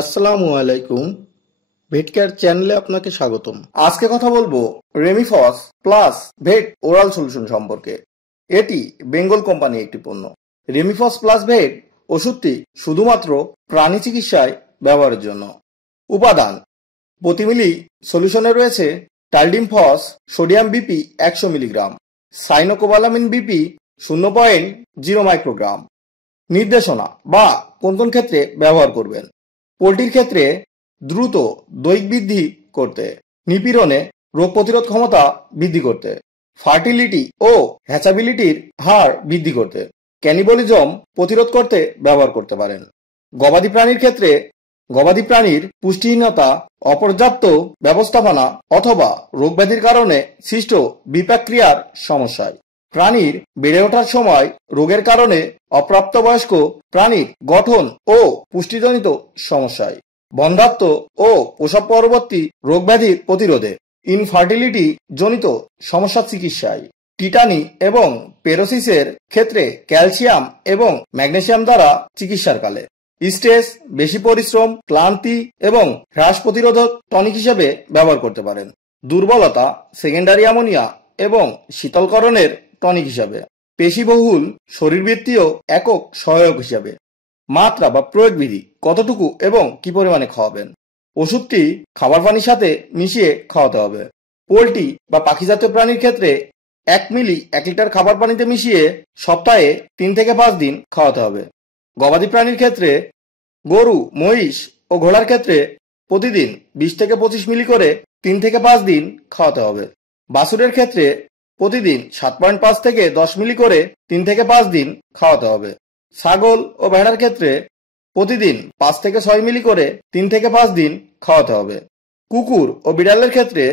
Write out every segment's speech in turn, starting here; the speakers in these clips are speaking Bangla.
আসসালামু আলাইকুম। ভেট কেয়ার চ্যানেলে আপনাকে স্বাগতম। আজকে কথা বলবো রেমিফস প্লাস ভেট ওরাল সলিউশন সম্পর্কে। এটি বেঙ্গল কোম্পানির একটি পণ্য। রেমিফস প্লাস ভেট ওষুধটি শুধুমাত্র প্রাণী চিকিৎসায় ব্যবহারের জন্য। উপাদান: প্রতি মিলি সলিউশনে রয়েছে toldimfos sodium BP 100 milligram, cyanocobalamin BP 0.0 microgram. নির্দেশনা বা কোন কোন ক্ষেত্রে ব্যবহার করবেন: পোলট্রির ক্ষেত্রে দ্রুত দৈহিক বৃদ্ধি করতে, নিপীড়নে রোগ প্রতিরোধ ক্ষমতা বৃদ্ধি করতে, ফার্টিলিটি ও হ্যাচাবিলিটির হার বৃদ্ধি করতে, ক্যানিবলিজম প্রতিরোধ করতে ব্যবহার করতে পারেন। গবাদি প্রাণীর ক্ষেত্রে গবাদি প্রাণীর পুষ্টিহীনতা, অপর্যাপ্ত ব্যবস্থাপনা অথবা রোগব্যাধির কারণে সৃষ্ট বিপাক্রিয়ার সমস্যায়, প্রাণীর বেড়ে ওঠার সময় রোগের কারণে অপ্রাপ্তবয়স্ক প্রাণীর গঠন ও পুষ্টিজনিত সমস্যায়, বন্ধ্যাত্ব ও প্রসব পরবর্তী রোগব্যাধির প্রতিরোধে, ইনফার্টিলিটি জনিত সমস্যা চিকিৎসায়, টিটানি এবং পেরোসিসের ক্ষেত্রে ক্যালসিয়াম এবং ম্যাগনেসিয়াম দ্বারা চিকিৎসার কালে, স্ট্রেস, বেশি পরিশ্রম, ক্লান্তি এবং হ্রাস প্রতিরোধক টনিক হিসেবে ব্যবহার করতে পারেন। দুর্বলতা, সেকেন্ডারি অ্যামোনিয়া এবং শীতলকরণের টনিক হিসাবে, পেশিবহুল শরীরবৃত্তীয় একক সহায়ক হিসাবে। মাত্রা বা প্রয়োগ বিধি: কতটুকু এবং কি পরিমাণে খাওয়াবেন। ওষুধটি খাবার পানির সাথে মিশিয়ে খাওয়াতে হবে। পোলট্রি বা পাখিজাতীয় প্রাণীর ক্ষেত্রে 1 মিলি 1 লিটার খাবার পানিতে মিশিয়ে সপ্তাহে 3 থেকে 5 দিন খাওয়াতে হবে। গবাদি প্রাণীর ক্ষেত্রে গরু, মহিষ ও ঘোড়ার ক্ষেত্রে প্রতিদিন 20 থেকে 25 মিলি করে 3 থেকে 5 দিন খাওয়াতে হবে। বাছুরের ক্ষেত্রে প্রতিদিন 7.5 থেকে 10 মিলি করে 3 থেকে 5 দিন খাওয়াতে হবে। ছাগল ও ভেড়ার ক্ষেত্রে প্রতিদিন 5 থেকে 6 মিলি করে 3 থেকে 5 দিন খাওয়াতে হবে। কুকুর ও বিড়ালের ক্ষেত্রে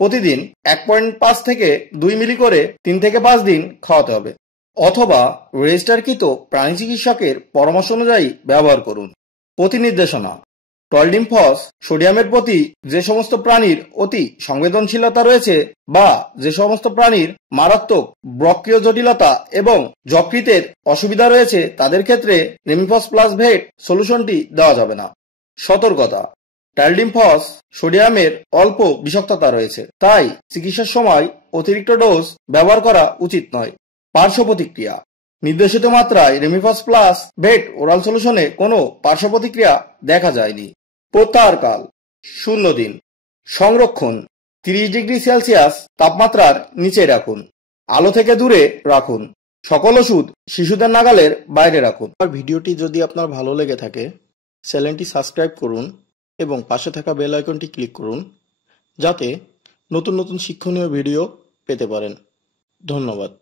প্রতিদিন 1.5 থেকে 2 মিলি করে 3 থেকে 5 দিন খাওয়াতে হবে, অথবা রেজিস্টারকৃত প্রাণী চিকিৎসকের পরামর্শ অনুযায়ী ব্যবহার করুন। প্রতি নির্দেশনা: টালডিমফস সোডিয়ামের প্রতি যে সমস্ত প্রাণীর অতি সংবেদনশীলতা রয়েছে বা যে সমস্ত প্রাণীর মারাত্মক বক্রীয় জটিলতা এবং যকৃতের অসুবিধা রয়েছে তাদের ক্ষেত্রে রেমিফস প্লাস ভেট সলিউশনটি দেওয়া যাবে না। সতর্কতা: টালডিমফস সোডিয়ামের অল্প বিষাক্ততা রয়েছে, তাই চিকিৎসার সময় অতিরিক্ত ডোজ ব্যবহার করা উচিত নয়। পার্শ্ব প্রতিক্রিয়া: নির্দেশিত মাত্রায় রেমিফস প্লাস ভেট ওরাল সলিউশনে কোনো পার্শ্ব প্রতিক্রিয়া দেখা যায়নি। প্রত্যাহারকাল 0 দিন। সংরক্ষণ: 30 ডিগ্রি সেলসিয়াস তাপমাত্রার নিচে রাখুন। আলো থেকে দূরে রাখুন। সকল ওষুধ শিশুদের নাগালের বাইরে রাখুন। আর ভিডিওটি যদি আপনার ভালো লেগে থাকে, চ্যানেলটি সাবস্ক্রাইব করুন এবং পাশে থাকা বেল আইকনটি ক্লিক করুন, যাতে নতুন নতুন শিক্ষণীয় ভিডিও পেতে পারেন। ধন্যবাদ।